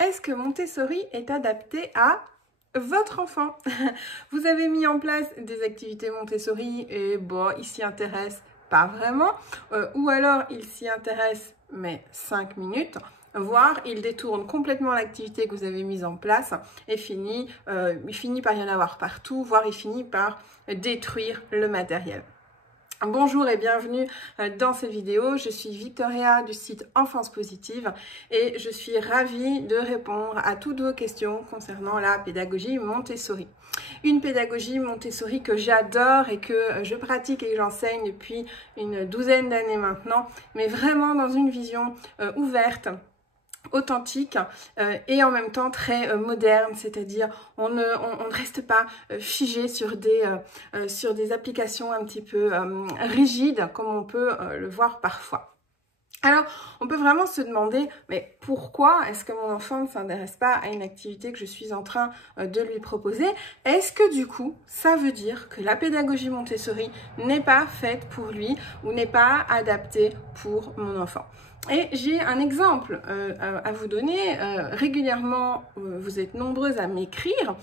est-ce que Montessori est adapté à votre enfant? Vous avez mis en place des activités Montessori et bon, il s'y intéresse pas vraiment, ou alors il s'y intéresse mais 5 minutes, voire il détourne complètement l'activité que vous avez mise en place et il finit par y en avoir partout, voire il finit par détruire le matériel. Bonjour et bienvenue dans cette vidéo, je suis Victoria du site Enfance Positive et je suis ravie de répondre à toutes vos questions concernant la pédagogie Montessori. Une pédagogie Montessori que j'adore et que je pratique et que j'enseigne depuis une douzaine d'années maintenant, mais vraiment dans une vision ouverte, authentique et en même temps très moderne, c'est-à-dire on ne reste pas figé sur des applications un petit peu rigides comme on peut le voir parfois. Alors, on peut vraiment se demander, mais pourquoi est-ce que mon enfant ne s'intéresse pas à une activité que je suis en train de lui proposer? Est-ce que du coup, ça veut dire que la pédagogie Montessori n'est pas faite pour lui ou n'est pas adaptée pour mon enfant? Et j'ai un exemple à vous donner. Régulièrement, vous êtes nombreuses à m'écrire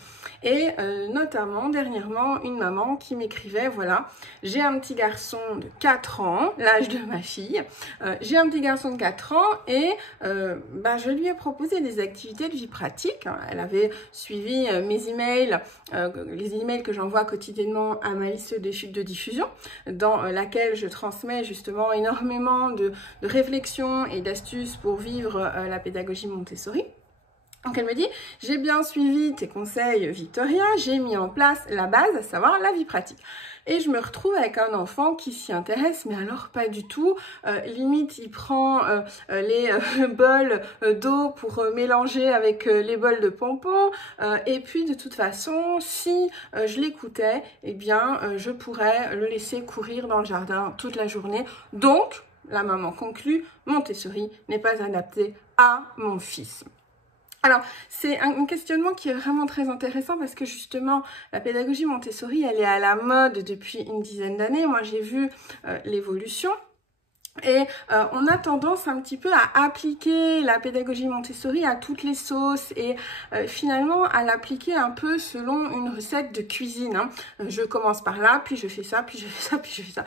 et notamment dernièrement une maman qui m'écrivait, voilà, j'ai un petit garçon de 4 ans, l'âge de ma fille, j'ai un petit garçon de 4 ans et je lui ai proposé des activités de vie pratique. Elle avait suivi mes emails, les emails que j'envoie quotidiennement à ma liste de diffusion, dans laquelle je transmets justement énormément de réflexions et d'astuces pour vivre la pédagogie Montessori. Donc elle me dit, j'ai bien suivi tes conseils Victoria, j'ai mis en place la base, à savoir la vie pratique. Et je me retrouve avec un enfant qui s'y intéresse, mais alors pas du tout. Limite, il prend les bols d'eau pour mélanger avec les bols de pompons. Et puis de toute façon, si je l'écoutais, eh bien, je pourrais le laisser courir dans le jardin toute la journée. Donc, la maman conclut, Montessori n'est pas adapté à mon fils. Alors, c'est un questionnement qui est vraiment très intéressant parce que justement, la pédagogie Montessori, elle est à la mode depuis une dizaine d'années. Moi, j'ai vu l'évolution. Et on a tendance un petit peu à appliquer la pédagogie Montessori à toutes les sauces et finalement à l'appliquer un peu selon une recette de cuisine. Hein. Je commence par là, puis je fais ça, puis je fais ça, puis je fais ça.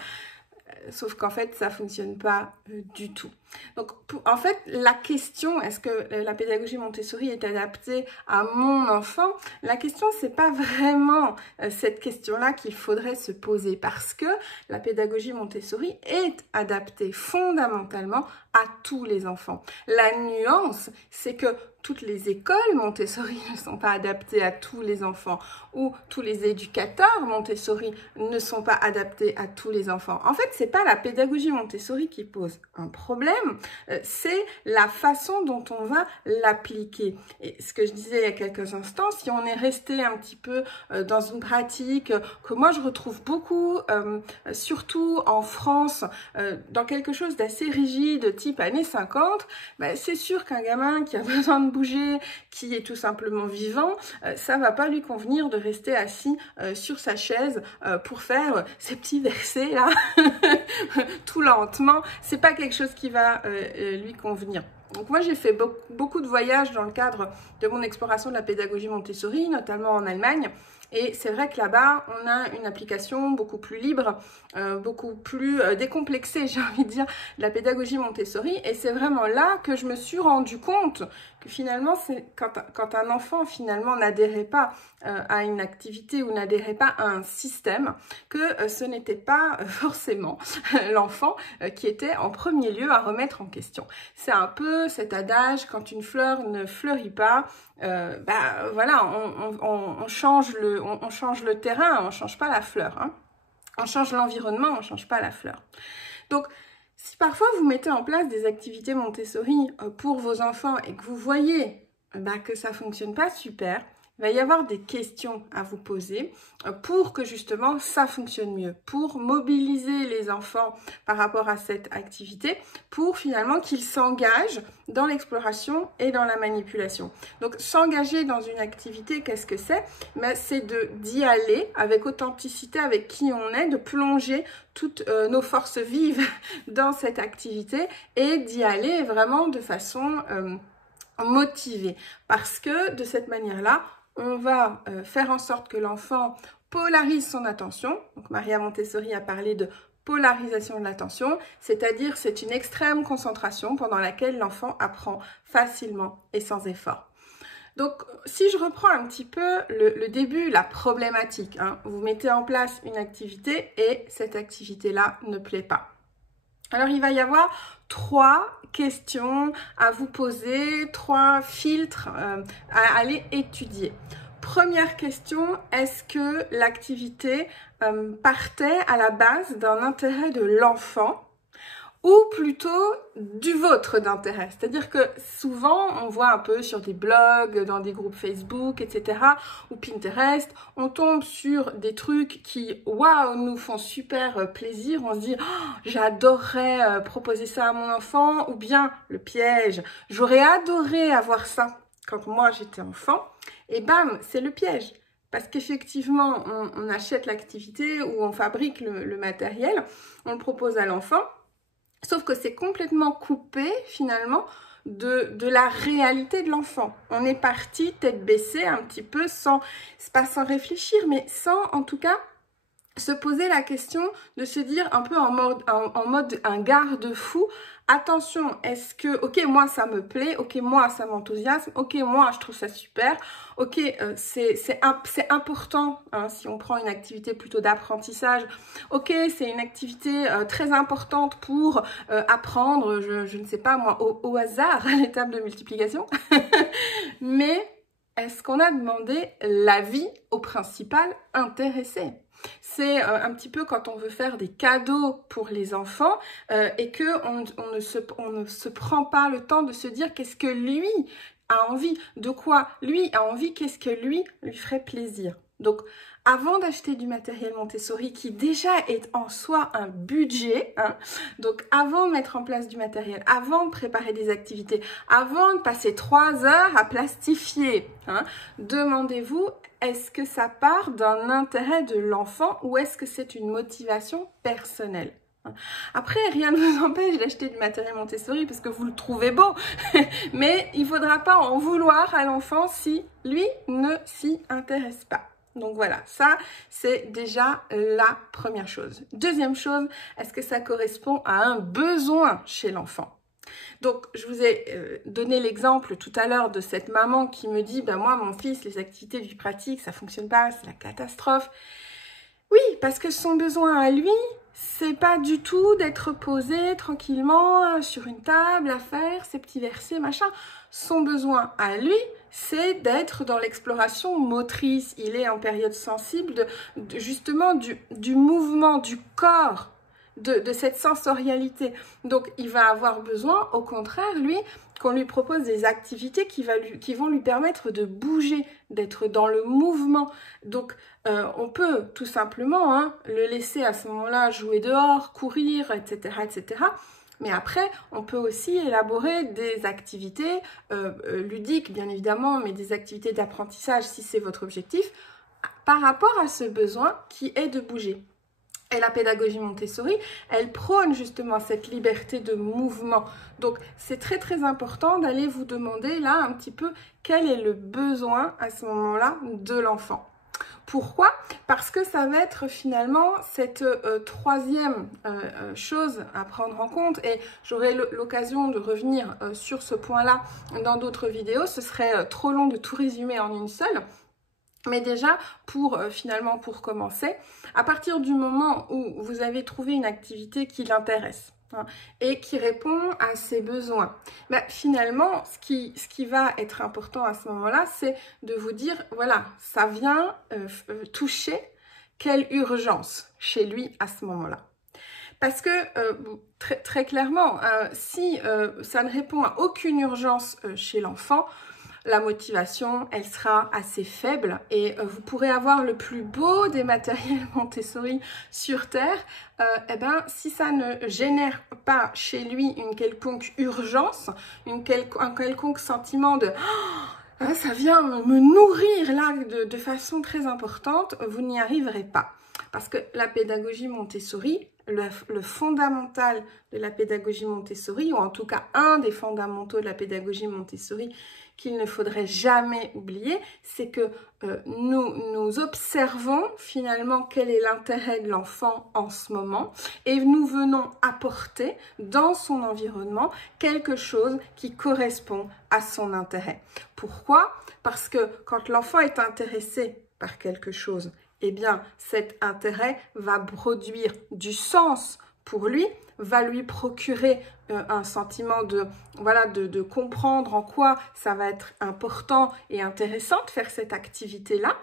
Sauf qu'en fait, ça fonctionne pas du tout. Donc, en fait, la question, est-ce que la pédagogie Montessori est adaptée à mon enfant? La question, c'est pas vraiment cette question-là qu'il faudrait se poser parce que la pédagogie Montessori est adaptée fondamentalement à tous les enfants. La nuance, c'est que toutes les écoles Montessori ne sont pas adaptées à tous les enfants ou tous les éducateurs Montessori ne sont pas adaptés à tous les enfants. En fait, c'est pas la pédagogie Montessori qui pose un problème, c'est la façon dont on va l'appliquer. Et ce que je disais il y a quelques instants, si on est resté un petit peu dans une pratique que moi je retrouve beaucoup, surtout en France, dans quelque chose d'assez rigide, type années 50, c'est sûr qu'un gamin qui a besoin de bouger, qui est tout simplement vivant, ça va pas lui convenir de rester assis sur sa chaise pour faire ces petits versets là, tout lentement. C'est pas quelque chose qui va lui convenir. Donc moi j'ai fait beaucoup de voyages dans le cadre de mon exploration de la pédagogie Montessori, notamment en Allemagne. Et c'est vrai que là-bas, on a une application beaucoup plus libre, beaucoup plus décomplexée, j'ai envie de dire, de la pédagogie Montessori. Et c'est vraiment là que je me suis rendu compte que finalement, c'est quand un enfant finalement n'adhérait pas à une activité ou n'adhérait pas à un système, que ce n'était pas forcément l'enfant qui était en premier lieu à remettre en question. C'est un peu cet adage, quand une fleur ne fleurit pas, voilà, on change le terrain, on change pas la fleur. Hein. On change l'environnement, on change pas la fleur. Donc, si parfois vous mettez en place des activités Montessori pour vos enfants et que vous voyez que ça fonctionne pas super, il va y avoir des questions à vous poser pour que justement ça fonctionne mieux, pour mobiliser les enfants par rapport à cette activité, pour finalement qu'ils s'engagent dans l'exploration et dans la manipulation. Donc s'engager dans une activité, qu'est-ce que c'est? C'est d'y aller avec authenticité, avec qui on est, de plonger toutes nos forces vives dans cette activité et d'y aller vraiment de façon motivé. Parce que de cette manière-là, on va faire en sorte que l'enfant polarise son attention. Donc Maria Montessori a parlé de polarisation de l'attention, c'est-à-dire c'est une extrême concentration pendant laquelle l'enfant apprend facilement et sans effort. Donc, si je reprends un petit peu le début, la problématique, hein, vous mettez en place une activité et cette activité-là ne plaît pas. Alors, il va y avoir 3 questions à vous poser, 3 filtres à aller étudier. Première question, est-ce que l'activité partait à la base d'un intérêt de l'enfant ou plutôt du vôtre d'intérêt? C'est-à-dire que souvent, on voit un peu sur des blogs, dans des groupes Facebook, etc. ou Pinterest, on tombe sur des trucs qui, waouh, nous font super plaisir. On se dit, oh, j'adorerais proposer ça à mon enfant, ou bien le piège, j'aurais adoré avoir ça quand moi j'étais enfant. Et bam, c'est le piège. Parce qu'effectivement, on achète l'activité ou on fabrique le matériel, on le propose à l'enfant. Sauf que c'est complètement coupé, finalement, de la réalité de l'enfant. On est parti tête baissée, un petit peu, sans réfléchir, mais sans, en tout cas, se poser la question de se dire un peu en mode un garde-fou. Attention, est-ce que, ok, moi ça me plaît, ok, moi ça m'enthousiasme, ok, moi je trouve ça super, ok, c'est important, hein, si on prend une activité plutôt d'apprentissage, ok, c'est une activité très importante pour apprendre, je ne sais pas moi, au hasard, à l'étape de multiplication, mais est-ce qu'on a demandé l'avis au principal intéressé? C'est un petit peu quand on veut faire des cadeaux pour les enfants et qu'on ne se prend pas le temps de se dire qu'est-ce que lui a envie, de quoi lui a envie, qu'est-ce que lui ferait plaisir. Donc, avant d'acheter du matériel Montessori qui déjà est en soi un budget, hein, donc avant de mettre en place du matériel, avant de préparer des activités, avant de passer 3 heures à plastifier, hein, demandez-vous, est-ce que ça part d'un intérêt de l'enfant ou est-ce que c'est une motivation personnelle? Après, rien ne vous empêche d'acheter du matériel Montessori parce que vous le trouvez beau, mais il ne faudra pas en vouloir à l'enfant si lui ne s'y intéresse pas. Donc voilà, ça c'est déjà la première chose. Deuxième chose, est-ce que ça correspond à un besoin chez l'enfant? Donc, je vous ai donné l'exemple tout à l'heure de cette maman qui me dit, ben moi, mon fils, les activités de vie pratique, ça fonctionne pas, c'est la catastrophe. Oui, parce que son besoin à lui, c'est pas du tout d'être posé tranquillement sur une table à faire ses petits versets, machin. Son besoin à lui, c'est d'être dans l'exploration motrice. Il est en période sensible justement du mouvement du corps, de cette sensorialité. Donc, il va avoir besoin, au contraire, lui, qu'on lui propose des activités qui vont lui permettre de bouger, d'être dans le mouvement. Donc, on peut tout simplement le laisser à ce moment-là jouer dehors, courir, etc., etc. Mais après, on peut aussi élaborer des activités ludiques, bien évidemment, mais des activités d'apprentissage, si c'est votre objectif, par rapport à ce besoin qui est de bouger. Et la pédagogie Montessori, elle prône justement cette liberté de mouvement. Donc, c'est très très important d'aller vous demander là un petit peu quel est le besoin à ce moment-là de l'enfant. Pourquoi? Parce que ça va être finalement cette troisième chose à prendre en compte et j'aurai l'occasion de revenir sur ce point-là dans d'autres vidéos. Ce serait trop long de tout résumer en une seule. Mais déjà, finalement, pour commencer, à partir du moment où vous avez trouvé une activité qui l'intéresse et qui répond à ses besoins, finalement, ce qui va être important à ce moment-là, c'est de vous dire, voilà, ça vient toucher quelle urgence chez lui à ce moment-là. Parce que, très clairement, si ça ne répond à aucune urgence chez l'enfant, la motivation, elle sera assez faible et vous pourrez avoir le plus beau des matériels Montessori sur Terre. Si ça ne génère pas chez lui une quelconque urgence, un quelconque sentiment de « ça vient me nourrir là de façon très importante », vous n'y arriverez pas. Parce que la pédagogie Montessori, le fondamental de la pédagogie Montessori, ou en tout cas un des fondamentaux de la pédagogie Montessori qu'il ne faudrait jamais oublier, c'est que nous observons finalement quel est l'intérêt de l'enfant en ce moment et nous venons apporter dans son environnement quelque chose qui correspond à son intérêt. Pourquoi? Parce que quand l'enfant est intéressé par quelque chose, eh bien cet intérêt va produire du sens pour lui, va lui procurer un sentiment de comprendre en quoi ça va être important et intéressant de faire cette activité-là.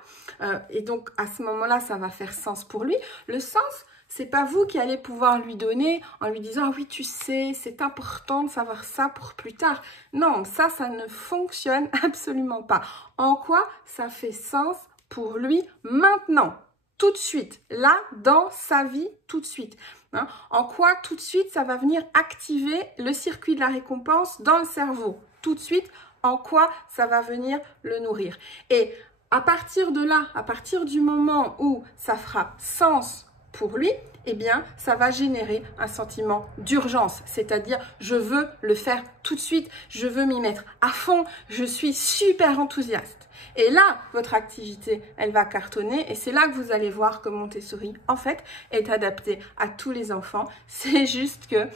Et donc, à ce moment-là, ça va faire sens pour lui. Le sens, c'est pas vous qui allez pouvoir lui donner en lui disant « Ah oui, tu sais, c'est important de savoir ça pour plus tard. » Non, ça ne fonctionne absolument pas. En quoi ça fait sens pour lui maintenant? Tout de suite, là, dans sa vie, tout de suite. Hein? En quoi, tout de suite, ça va venir activer le circuit de la récompense dans le cerveau? Tout de suite, en quoi ça va venir le nourrir? Et à partir de là, à partir du moment où ça fera sens pour lui, eh bien, ça va générer un sentiment d'urgence, c'est-à-dire je veux le faire tout de suite, je veux m'y mettre à fond, je suis super enthousiaste. Et là, votre activité, elle va cartonner et c'est là que vous allez voir que Montessori, en fait, est adapté à tous les enfants. C'est juste que,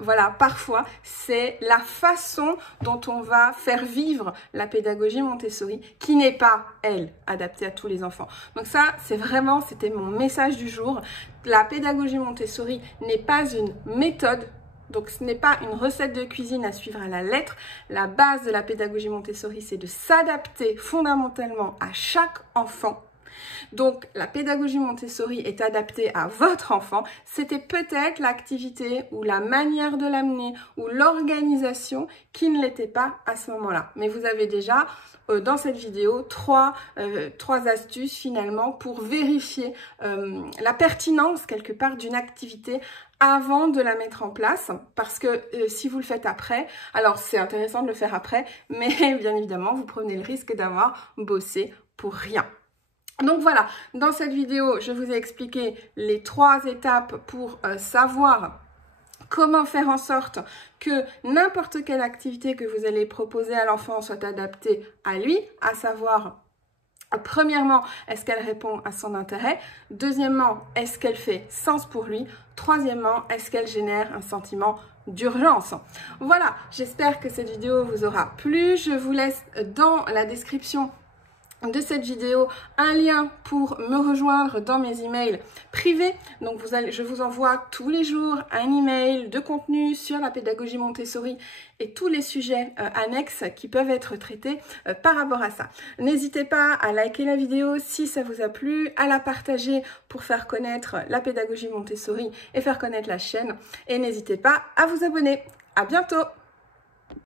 voilà, parfois, c'est la façon dont on va faire vivre la pédagogie Montessori qui n'est pas, elle, adaptée à tous les enfants. Donc ça, c'était mon message du jour. La pédagogie Montessori n'est pas une méthode. Donc, ce n'est pas une recette de cuisine à suivre à la lettre. La base de la pédagogie Montessori, c'est de s'adapter fondamentalement à chaque enfant. Donc, la pédagogie Montessori est adaptée à votre enfant. C'était peut-être l'activité ou la manière de l'amener ou l'organisation qui ne l'était pas à ce moment-là. Mais vous avez déjà dans cette vidéo trois astuces finalement pour vérifier la pertinence quelque part d'une activité avant de la mettre en place, parce que si vous le faites après, alors c'est intéressant de le faire après, mais bien évidemment vous prenez le risque d'avoir bossé pour rien. Donc voilà, dans cette vidéo, je vous ai expliqué les 3 étapes pour savoir comment faire en sorte que n'importe quelle activité que vous allez proposer à l'enfant soit adaptée à lui, à savoir, premièrement, est-ce qu'elle répond à son intérêt? Deuxièmement, est-ce qu'elle fait sens pour lui? Troisièmement, est-ce qu'elle génère un sentiment d'urgence? Voilà, j'espère que cette vidéo vous aura plu. Je vous laisse dans la description de cette vidéo un lien pour me rejoindre dans mes emails privés. Donc je vous envoie tous les jours un email de contenu sur la pédagogie Montessori et tous les sujets annexes qui peuvent être traités par rapport à ça. N'hésitez pas à liker la vidéo si ça vous a plu, à la partager pour faire connaître la pédagogie Montessori et faire connaître la chaîne. Et n'hésitez pas à vous abonner. À bientôt!